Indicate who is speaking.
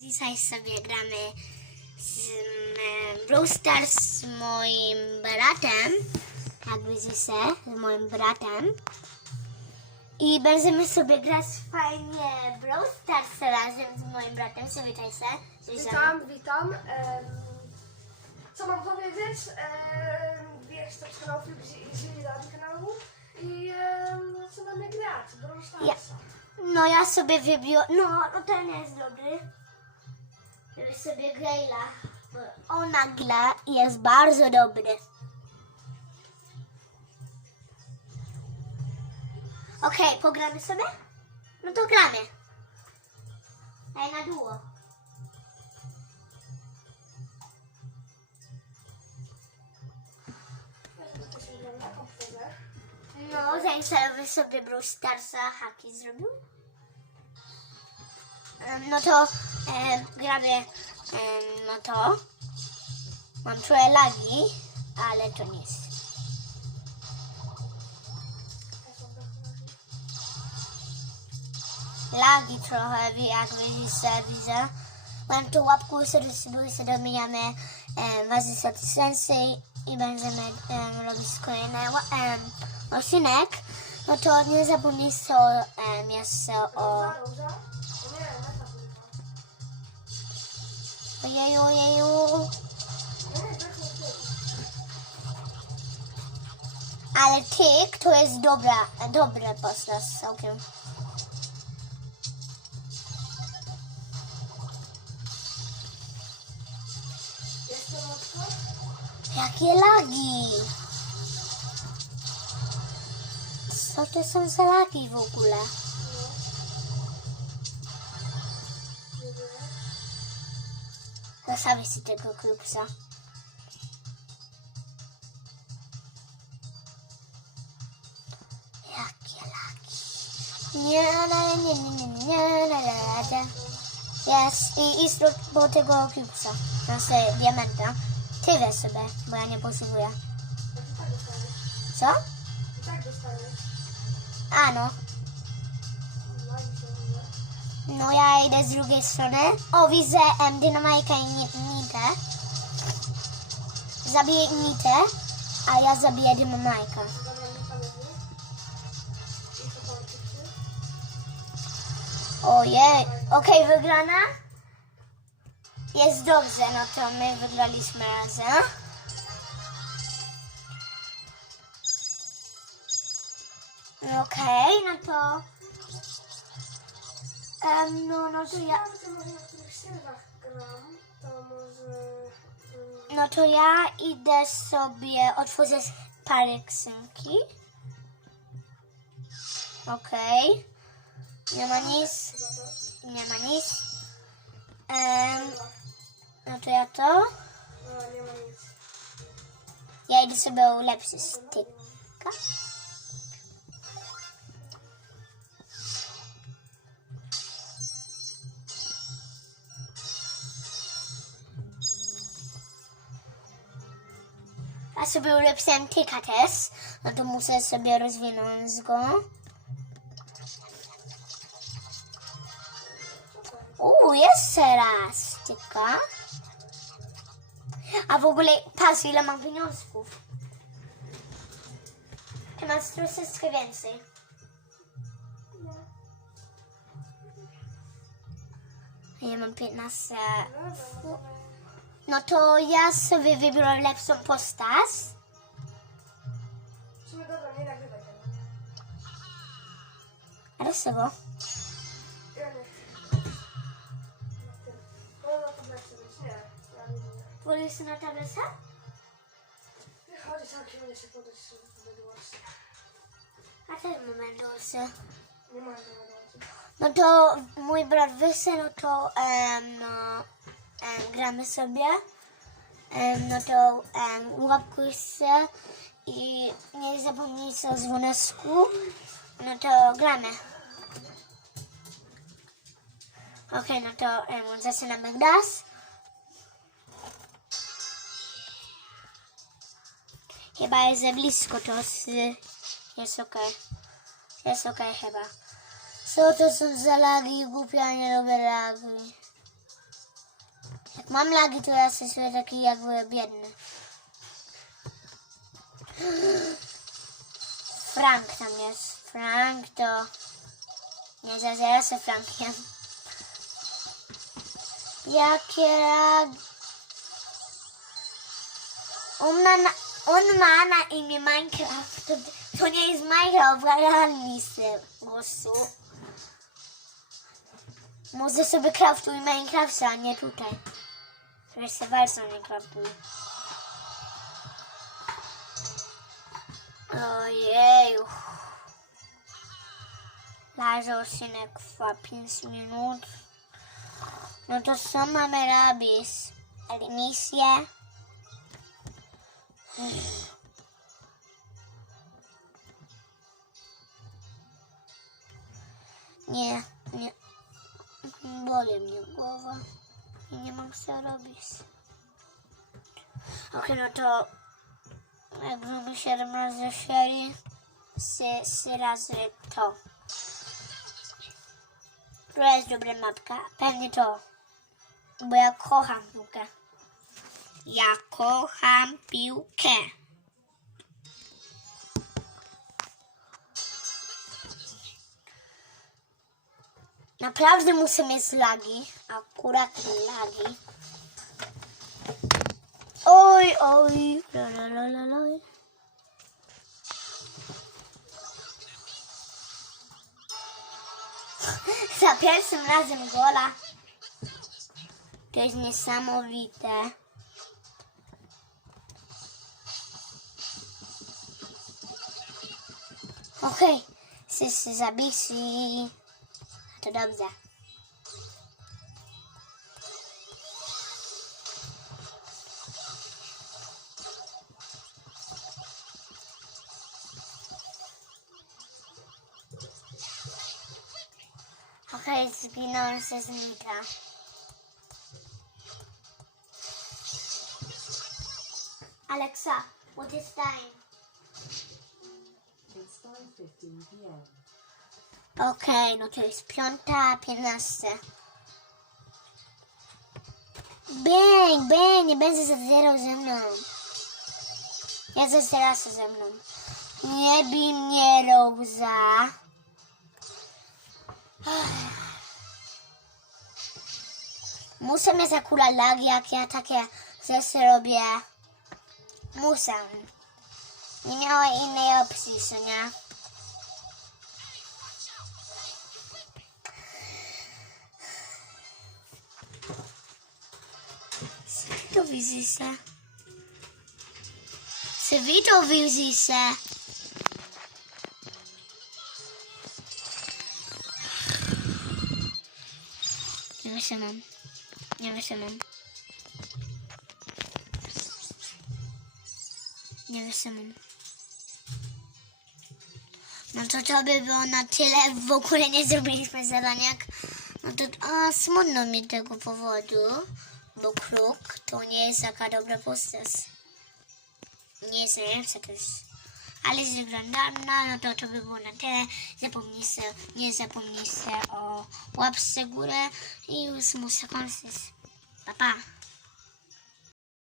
Speaker 1: Dzisiaj sobie gramy z Brawl Stars z moim bratem. Jak widzicie, z moim bratem. I będziemy sobie grać fajnie Brawl Stars razem z moim bratem. Przywitaj się.
Speaker 2: Witam, witam. Co mam powiedzieć? Wiesz, to z kanału Zili do kanału i um, zaczynamy grać. Brawl Starsa.
Speaker 1: No ja sobie wybiorę... No, no ten jest dobry. Sobie Grayla. bo Ona gra i jest bardzo dobry. Okej, pogramy sobie? No to gramy. Daj na duo. No, zainstalowy sobie Brawl Starsa haki zrobił. No to e, no to. Mam trochę lagi, ale to nic. Lagi trochę, jak widzicie, widzę. Mam tu subskrybuj się, domieniamy um, wazy 100 tysięcy i będziemy em, robić kolejny em, odcinek. No to nie zapomnijcie o jeszcze o... Ojeju, ojeju. Ale tyk to jest dobra, dobre postać całkiem. Jakie lagi! Co to są za lagi w ogóle?
Speaker 2: No
Speaker 1: Nastawię sobie tego klubsa. Jakie laki. Nie, nie nie, nie, nie, nie, nie, nie, nie i, i zrób po tego klubsa. Na sobie diamenta. Ty weź sobie, bo ja nie
Speaker 2: posługuję.
Speaker 1: Co?
Speaker 2: Tak
Speaker 1: A no. No ja idę z drugiej strony. O, widzę em, dynamajka i ni- nitę. Zabiję nitę, a ja zabiję dynamajka. Ojej, okej, wygrana? Jest dobrze, no to my wygraliśmy razem. Okej, no to... Em, no, no to ja...
Speaker 2: Ja to może na których serwach gram, to może... mm,
Speaker 1: No to ja idę sobie otworzyć parę skrzynki. Okej. Nie ma nic.
Speaker 2: Chyba też.
Speaker 1: Nie ma nic. Em, no to ja to.
Speaker 2: No, nie ma nic.
Speaker 1: Ja idę sobie ulepszyć styka. Ja sobie ulepszyłem tyka też, no to muszę sobie rozwinąć go. Uuu, jeszcze raz tyka. A w ogóle patrz ile mam pieniążków. Ty masz troszeczkę więcej. Ja mam 15. No to ja sobie wybiorę lepszą postać.
Speaker 2: W sumie dobra, nie nagrywaj tego.
Speaker 1: Ale z?
Speaker 2: Ja nie chcę. Na tym. No, na tablecie być. Nie, ja nie będę.
Speaker 1: Wolisz na?
Speaker 2: Nie chodzi, się podać, właśnie.
Speaker 1: A ten moment dłuższy.
Speaker 2: Nie ma.
Speaker 1: No to mój brat wyszedł, no to em, no, gramy sobie. No to łapkujcie i nie zapomnijcie o dzwoneczku. No to gramy. Okej, no to um, zaczynamy grać. Chyba jest za blisko, to jest, okej. Jest okej chyba. Co to są za lagi? Głupia, nie lubię lagi. Mam lagi, to ja się taki jakby biedny. Frank tam jest. Frank to... Nie, ja się Frankiem. Jakie lagi... On ma na, on ma na imię Minecraft. To, to nie jest Minecraft, realny po prostu. Może sobie craftuj Minecrafta, a nie tutaj. Weź sobie wersję nie craftuj. Ojeju. Leży odcinek trwa 5 minut. No to co mamy robić? Misję? Nie, nie. Boli mnie głowa i nie mam co robić. Okej, no to jak zrobię 7 razy serii, 3 razy to. Która jest dobra mapka? Pewnie to. Bo ja kocham piłkę. Ja kocham piłkę. Naprawdę muszę mieć lagi. Akurat lagi. Oj, oj. La, la, la, la, la. Za pierwszym razem gola. To jest niesamowite. Okej, wszyscy zabici. To dobrze. Okej, zginąłem się z nitra. Alexa, what is time?
Speaker 3: It's 5.15 p.m.
Speaker 1: Okej, no to jest piąta, piętnaście. Bang, bang, nie będzie za zero ze mną. Ja za teraz ze mną. Nie bij mnie, Rosa. Muszę mieć akurat lag, jak ja takie rzeczy robię. Muszę. Nie miała innej opcji, co nie? Czy wy to widzicie? Wytrzymam. Nie wytrzymam. Nie wytrzymam. No to to by było na tyle. W ogóle nie zrobiliśmy zadaniak. No to a, smutno mi tego powodu, bo kruk to nie jest taka dobra postać. Nie jest najlepsza też. Ale jest wyglądana, no to to by było na tyle. Zapomnijcie, nie zapomnijcie o łapce górę i już muszę kończyć. Pa, pa.